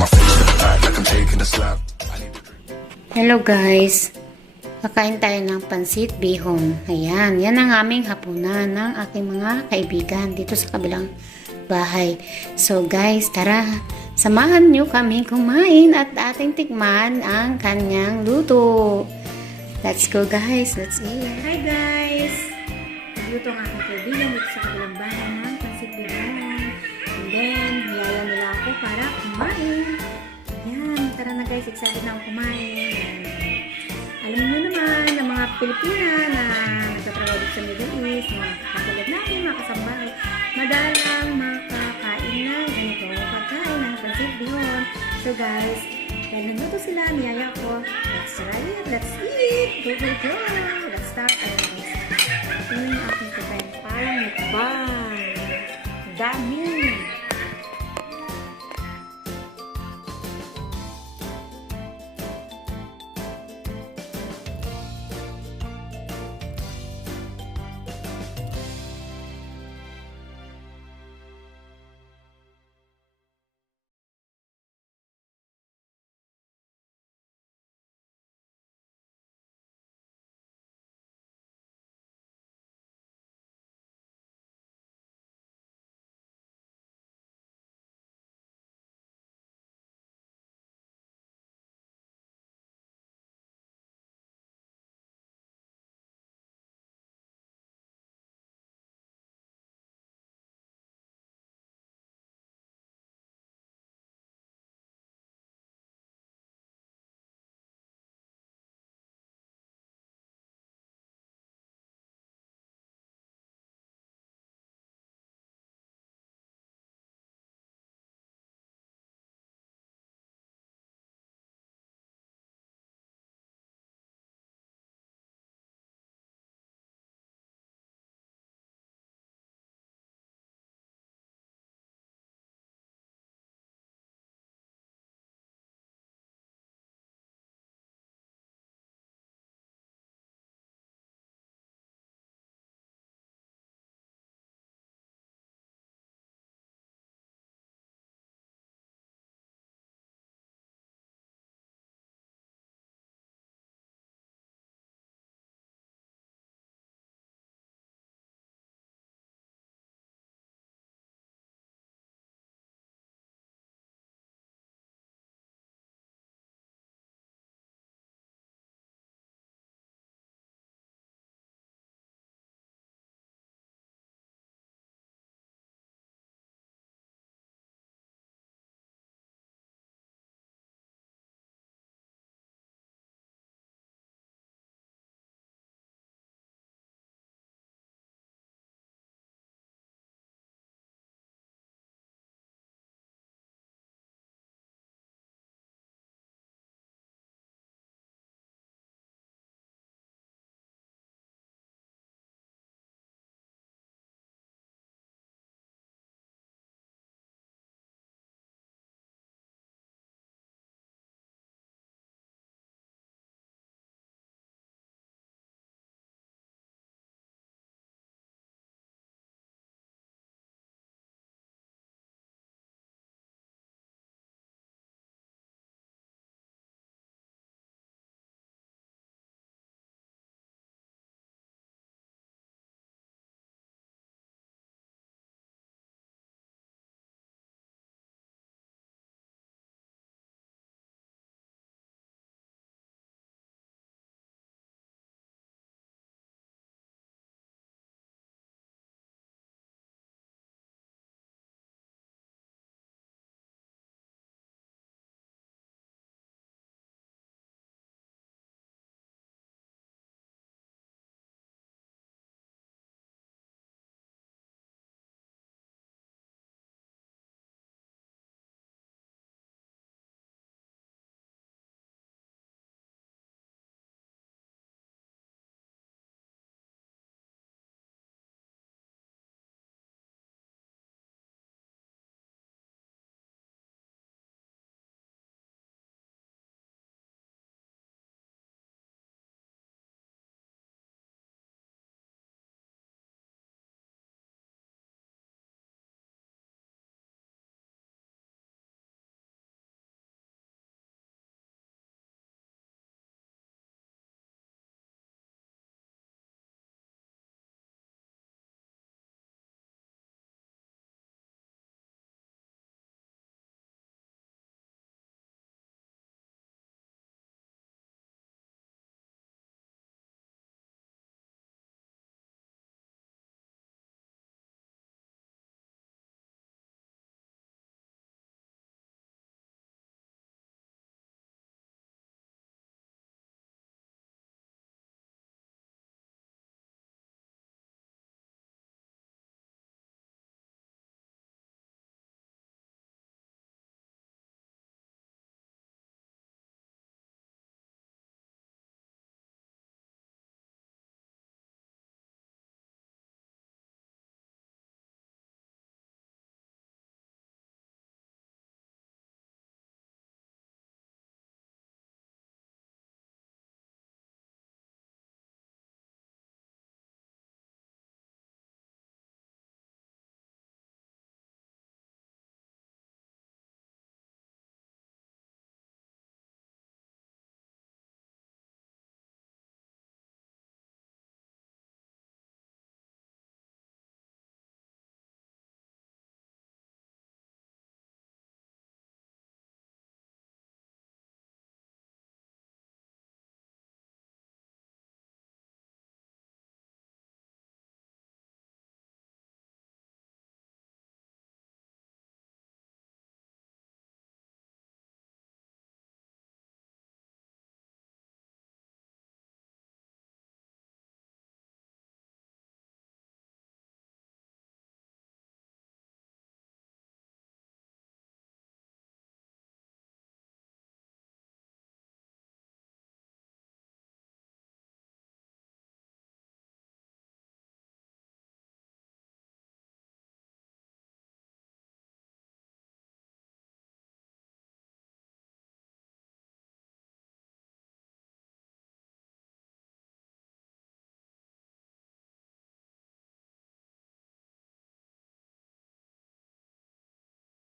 my face to the back like I'm taking a slap. Hello guys, kakain tayo ng pansit bihon. Ayan, yan ang aming hapunan ng aking mga kaibigan dito sa kabilang bahay. So guys, tara, samahan nyo kami kumain at ating tikman ang kanyang luto. Let's go guys, let's eat. Hi guys! Nagluto ang aking kaibigan dito sa kabilang bahay ng pansit bihon. And then, niyaya nila ako para kumain. Ayan, tara na guys, excited na ako kumain. Alam niyo naman, ang mga Pilipina na nagtatrabaho dito sa Middle East, mga katulad natin, mga kasambahay, madalang makakain na ganito, pagkain ng pansit bihon. So guys, dahil nagluto sila, niyaya ko, let's try it, let's eat, go, go, go, let's start. Ayan guys, ito yung aking kakain, parang mukbang, dami.